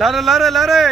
लारे लारे लारे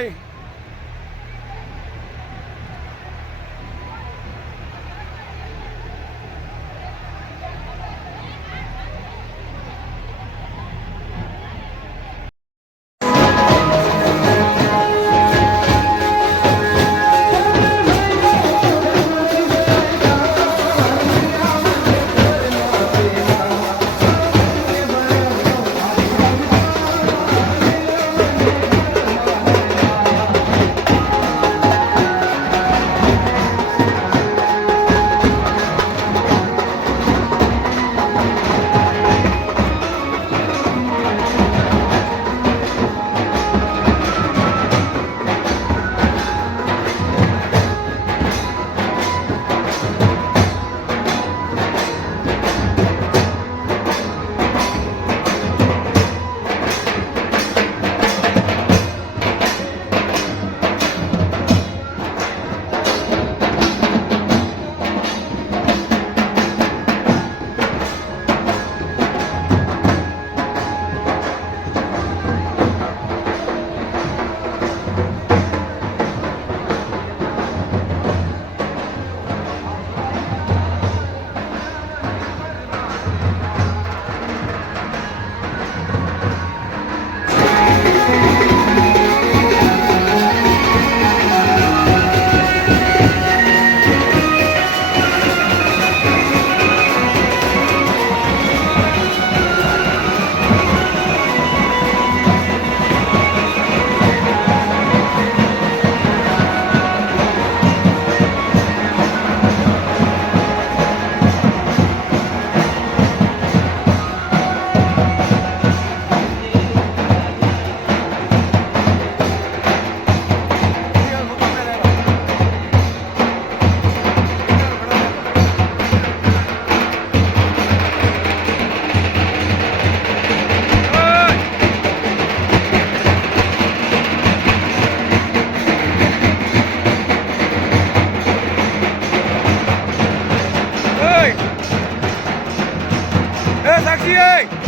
साक्षी है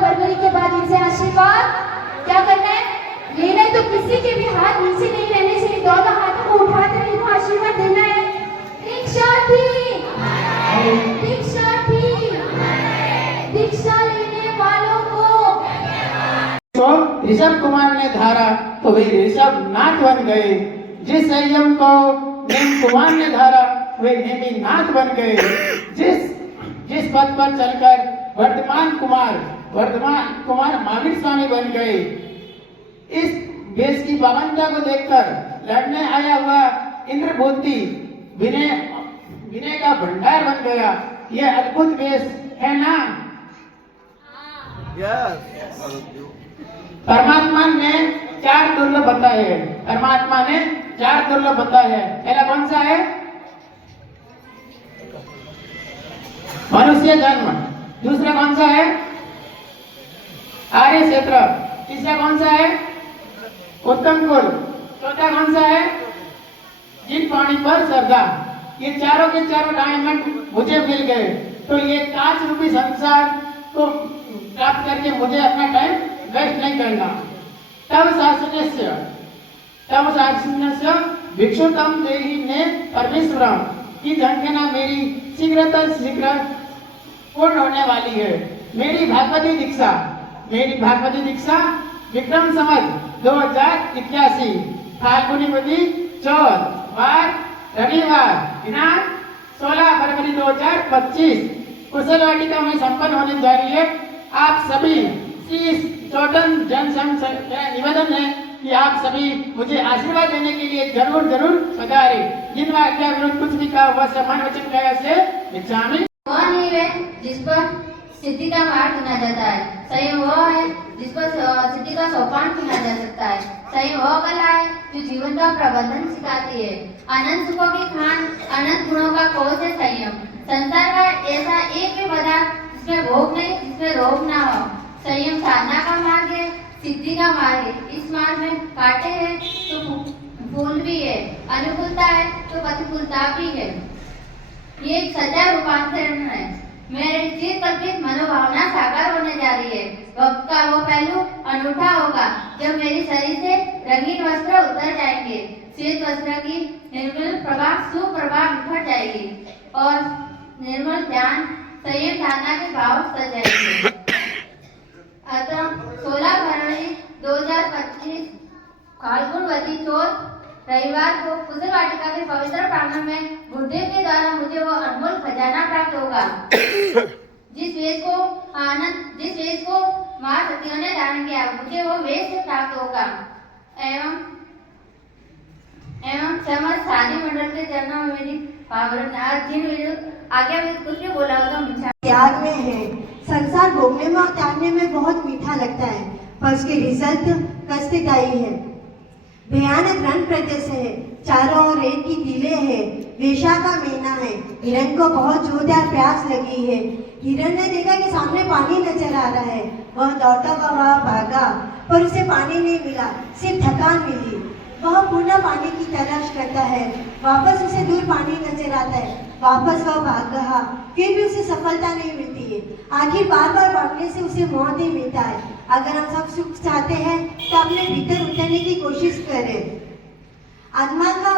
फरवरी के बाद इनसे आशीर्वाद क्या करना है, लेना है। तो किसी के भी हाथ नीचे नहीं रहने चाहिए, दोनों हाथों को उठाते हुए इनको आशीर्वाद देना है। दीक्षार्थी, दीक्षार्थी, दीक्षा लेने वालों को। तो ऋषभ कुमार ने धारा तो वे ऋषभ नाथ बन गए। जिस संयम को नेम कुमार ने धारा वे नेमी नाथ बन गए। जिस पद पर चलकर वर्धमान कुमार महावीर स्वामी बन गए। इस देश की पावनता को देखकर लड़ने आया हुआ इंद्रभूति विनय का भंडार बन गया। यह अद्भुत वेश है ना। परमात्मा ने 4 दुर्लभ बताए हैं। परमात्मा ने 4 दुर्लभ बताए हैं। पहला कौन सा है? मनुष्य जन्म। दूसरा कौन सा है? आर्य क्षेत्र। तीसरा कौन सा है? उत्तम कुल। चौथा कौन सा है? जिन पानी पर श्रद्धा। ये चारों के चारों डायमंड मुझे मिल गए। तो ये कांच रूपी संसार को प्राप्त करके मुझे अपना टाइम वेस्ट नहीं करना। तब शासनस्य भिक्षुतम देहि ने परमेश्वरम की झंखना मेरी शीघ्र पूर्ण होने वाली है। मेरी भागवती दीक्षा विक्रम संवत 2081 फाल्गुनी वती 14 वार रविवार दिनांक 16 फरवरी 2025 कुशल वाटिका में संपन्न होने जा रही है। आप सभी इस चौटन जनसंघ से निवेदन है कि आप सभी मुझे आशीर्वाद देने के लिए जरूर पधारे। जिन वाक्य विरुद्ध कुछ भी कहा वह समान वचन कहा से इच्छामि। वह नहीं है जिस पर सिद्धि का मार्ग चुना जाता है, सही वह है जिस पर सिद्धि का सोपान चुना जा सकता है। सही वह कला है जो जीवन का प्रबंधन सिखाती है। अनंत सुखों की खान, अनंत गुणों का कोश है संयम। संसार का ऐसा एक भी पदार्थ जिसमें भोग नहीं, जिसमें रोग ना हो। संयम साधना का मार्ग है, सिद्धि का मार्ग है। इस मार्ग में कांटे हैं तो फूल भी है, अनुकूलता है तो प्रतिकूलता भी है। ये एक सच्चा रूपांतरण है। मेरे चित्त कल्पित मनोभावना साकार होने जा रही है। वक्त का वो पहलू अनूठा होगा जब मेरे शरीर से रंगीन वस्त्र उतर जाएंगे। श्वेत वस्त्र की निर्मल प्रभा सुप्रभा बिखर जाएगी और निर्मल ध्यान संयम साधना के भाव सज जाएंगे। अतः 16 फरवरी 2025 फाल्गुन वती 14 रविवार को कुशल वाटिका के पवित्र प्रांगण में गुरुदेव के द्वारा मुझे वो अनमोल खजाना प्राप्त होगा। जिस वेश को मां सतियों ने धारण किया, मुझे वो वेश प्राप्त होगा। एवं समस्त साधी मंडल के चरणों में मेरी आगे में कुछ भी बोला होगा। त्याग में है। संसार भोगने में और त्यागने में बहुत मीठा लगता है, पर उसके रिजल्ट कष्टदायी है। भयानक रंग प्रदेश है, चारों ओर रेत की टीले है, वेश्या का मेना है। हिरण को बहुत जोरदार प्यास लगी है। हिरण ने देखा कि सामने पानी नजर आ रहा है। वह दौड़ता हुआ भागा, पर उसे पानी नहीं मिला, सिर्फ थकान मिली। वह पूर्ण पानी की तलाश करता है। वापस उसे दूर पानी नजर आता है। वापस वह भाग रहा, फिर भी उसे सफलता नहीं मिलती है। आखिर बार भागने से उसे मौत ही मिलता है। अगर हम सब सुख चाहते हैं तो अपने भीतर उतरने की कोशिश करें। आत्मा का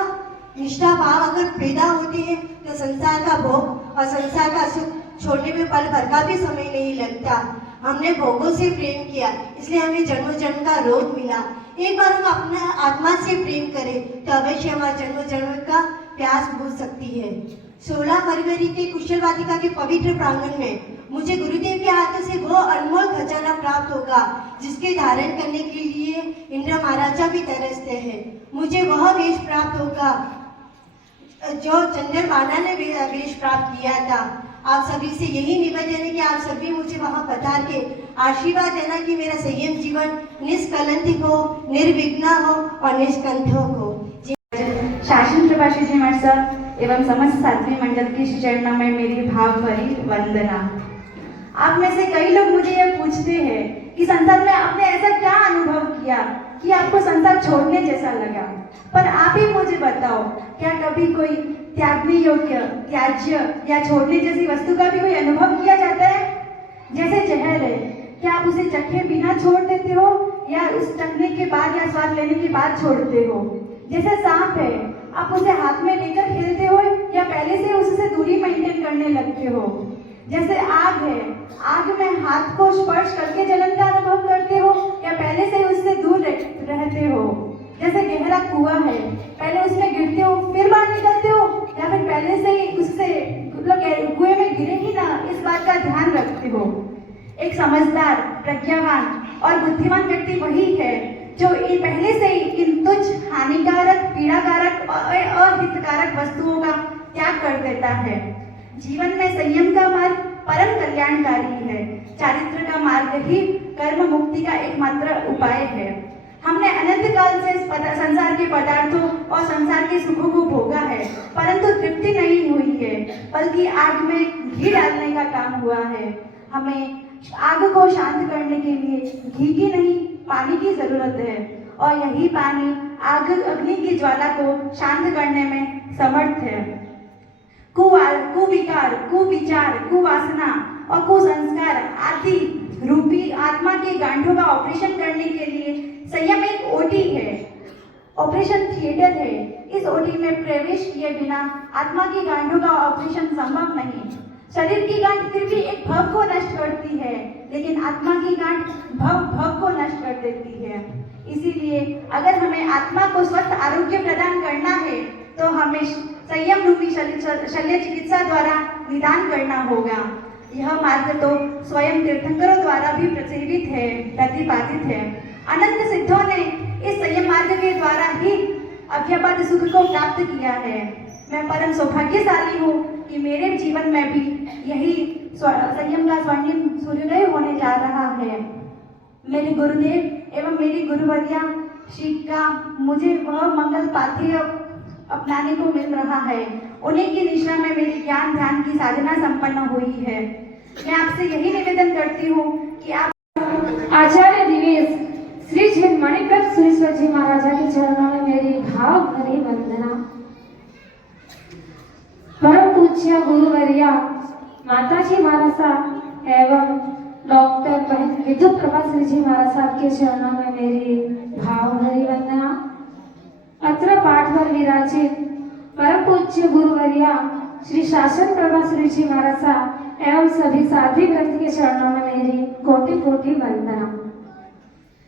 निष्ठा भाव अगर पैदा होती है तो संसार का भोग और संसार का सुख छोड़ने में पल भर का भी समय नहीं लगता। हमने भोगों से प्रेम किया, इसलिए हमें जन्म जन्म का रोग मिला। एक बार हम अपना आत्मा से प्रेम करें तो अवश्य हमारा जन्म जन्म का प्यास बुझ सकती है। 16 फरवरी के कुशल वाटिका के पवित्र प्रांगण में मुझे गुरुदेव के हाथों से वो अनमोल खजाना प्राप्त होगा जिसके धारण करने के लिए इंद्र महाराजा भी तरसते हैं। मुझे वह वेश प्राप्त होगा जो चंद्रमाना ने वेश प्राप्त किया था। आप सभी से यही निवेदन है कि आप सभी मुझे वहां पधार के आशीर्वाद देना कि मेरा संयम जीवन निष्कलंकित हो, निर्विघ्न हो और निष्कंठ हो। शासन प्रभाषी जी मास्टर एवं समस्त साध्वी मंडल की चरणों में मेरी भाव भरी वंदना। आप में से कई लोग मुझे यह पूछते हैं कि संसार में आपने ऐसा क्या अनुभव किया कि आपको संसार छोड़ने जैसा लगा। पर आप ही मुझे बताओ, क्या कभी कोई त्यागने योग्य, त्याज्य या छोड़ने जैसी वस्तु का भी कोई अनुभव किया जाता है? जैसे जहर है, क्या आप उसे चखे बिना छोड़ देते हो या उस चखने के बाद या स्वाद लेने के बाद छोड़ते हो? जैसे सांप है, आप उसे हाथ में लेकर खेलते हो या पहले से उससे दूरी मेंटेन करने लगते हो? जैसे आग है, आग में हाथ को स्पर्श करके जलन का अनुभव करते हो या पहले से उससे दूर रहते हो? जैसे गहरा कुआं है, पहले उसमें गिरते हो फिर बाहर निकलते हो या फिर पहले से ही उससे मतलब कुएं में गिरे ही ना, इस बात का ध्यान रखते हो? एक समझदार, प्रज्ञावान और बुद्धिमान व्यक्ति वही है जो पहले से ही इन तुच्छ, हानिकारक, पीड़ाकारक और अहितकारक वस्तुओं का त्याग कर देता है। जीवन में संयम का मार्ग परम कल्याणकारी है। चारित्र का मार्ग ही कर्म मुक्ति का एकमात्र उपाय है। हमने अनंत काल से संसार के पदार्थों और संसार के सुखों को भोगा है, परंतु तृप्ति नहीं हुई है, बल्कि आग में घी डालने का काम हुआ है। हमें आग को शांत करने के लिए घी की नहीं, पानी की जरूरत है, और यही पानी आग अग्नि की ज्वाला को शांत करने में समर्थ है। कुविकार, कुविचार, कुवासना और कुसंस्कार आदि रूपी आत्मा के गांठों का ऑपरेशन करने के लिए संयम एक ओटी है, ऑपरेशन थिएटर है। इस ओटी में प्रवेश किए बिना आत्मा की गांठों का ऑपरेशन संभव नहीं। शरीर की गांठ फिर भी एक भव को नष्ट करती है, लेकिन आत्मा की गांठ भव को नष्ट कर देती है। इसीलिए अगर हमें आत्मा को स्वस्थ आरोग्य प्रदान करना है तो हमें संयम रूपी शल्य चिकित्सा द्वारा निदान करना होगा। यह मार्ग तो स्वयं तीर्थंकरों द्वारा भी प्रसेवित है, प्रतिपादित है। अनंत सिद्धों ने इस संयम मार्ग के द्वारा ही अभ्यापद सुख को प्राप्त किया है। मैं परम सौभाग्यशाली हूँ कि मेरे जीवन में भी यही संयम का स्वर्णिम सूर्योदय होने जा रहा है। मेरे गुरुदेव एवं मेरी गुरुवर्या श्री का मुझे वह मंगल पाथेय अपनाने को मिल रहा है। उन्हीं की दिशा में मेरी ज्ञान ध्यान की साधना संपन्न हुई है। मैं आपसे यही निवेदन करती हूँ कि आप आचार्य दिवेश श्री श्री मणिप्रभ सुरेश्वर जी महाराजा के चरणों में मेरी भाव भरी वंदना। परम पूज्य गुरुवर्या माता जी महाराज साहब एवं डॉक्टर बहन विद्युत प्रभा श्री जी महाराज साहब के चरणों में मेरी भाव भरी वंदना। अत्र पाठ पर विराजित परम पूज्य गुरुवर्या श्री शासन प्रभा श्री जी महाराज साहब एवं सभी साध्वी वृंद के चरणों में मेरी कोटि कोटि वंदना।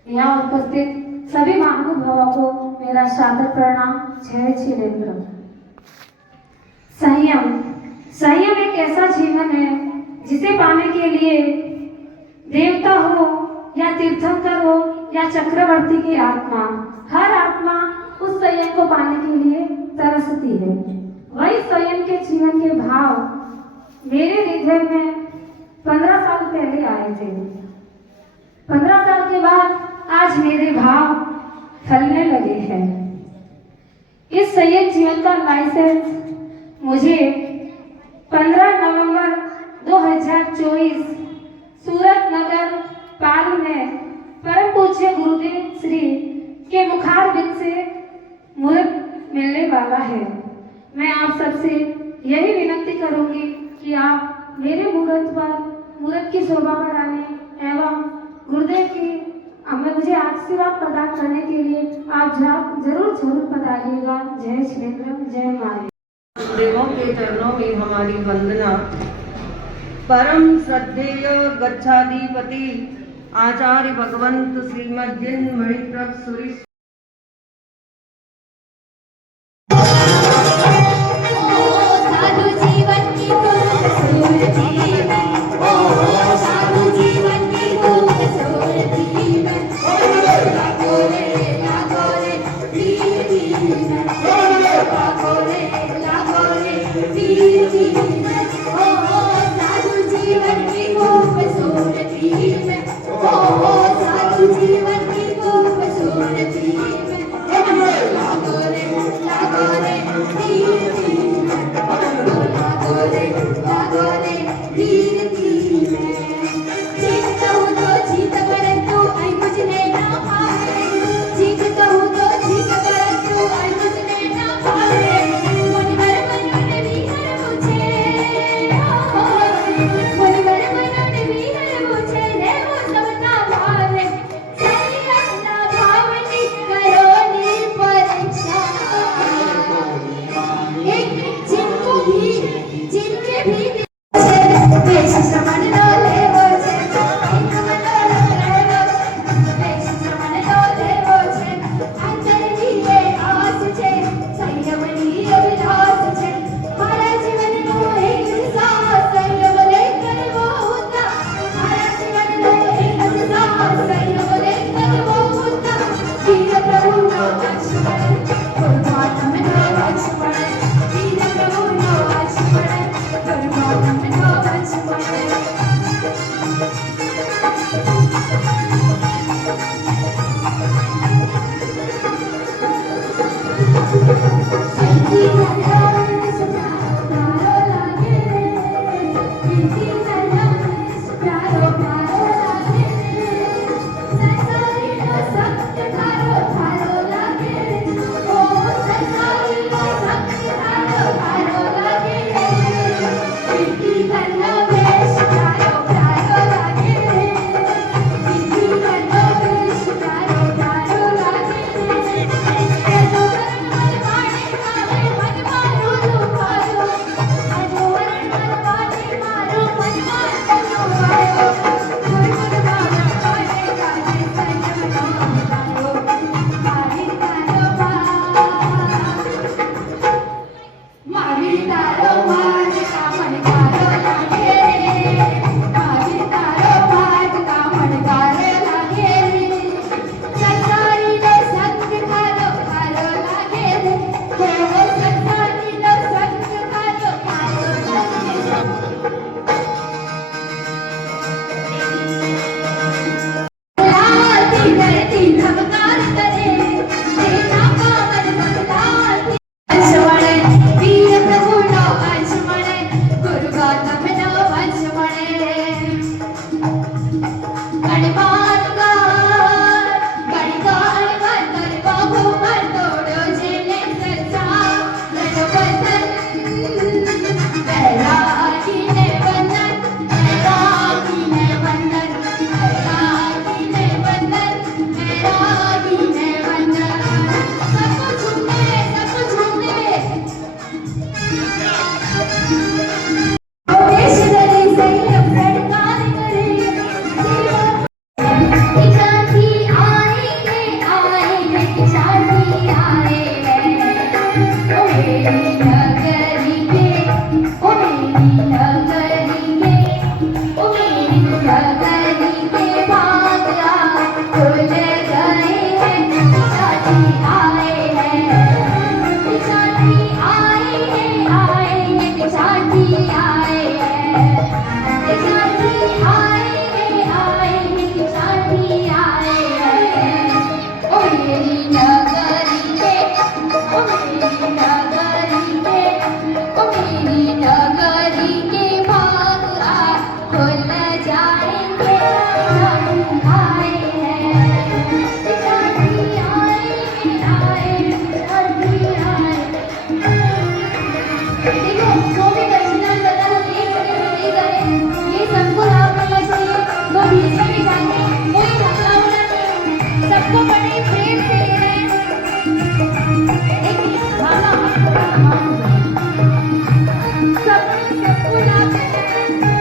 यहाँ उपस्थित सभी महानुभावों को मेरा सादर प्रणाम। जय जिनेन्द्र। संयम, संयम एक ऐसा जीवन है जिसे पाने के लिए देवता हो या तीर्थंकर हो या चक्रवर्ती की आत्मा, हर आत्मा उस संयम को पाने के लिए तरसती है। वही संयम के जीवन के भाव मेरे हृदय में 15 साल पहले आए थे। 15 साल के बाद आज मेरे भाव फलने लगे हैं। इस संयम जीवन का लाइसेंस मुझे 15 नवंबर 2024 सूरत नगर पाल में परम पूज्य गुरुदेव श्री के मुखारबिंद से मुहूर्त मिलने वाला है। मैं आप सबसे यही विनती करूंगी कि आप मेरे मुहूर्त पर मुहूर्त की शोभा बढ़ाने एवं गुरुदेव की मुझे आशीर्वाद प्रदान करने के लिए आप जरूर पधारिएगा। जय श्रीन्द्र, जय माई। देवों के चरणों में हमारी वंदना। परम श्रद्धेय गच्छाधिपति आचार्य भगवंत श्रीमद् जिन मणिप्रभ सुरेश जीवन की खूबसूरती सबको लाते हैं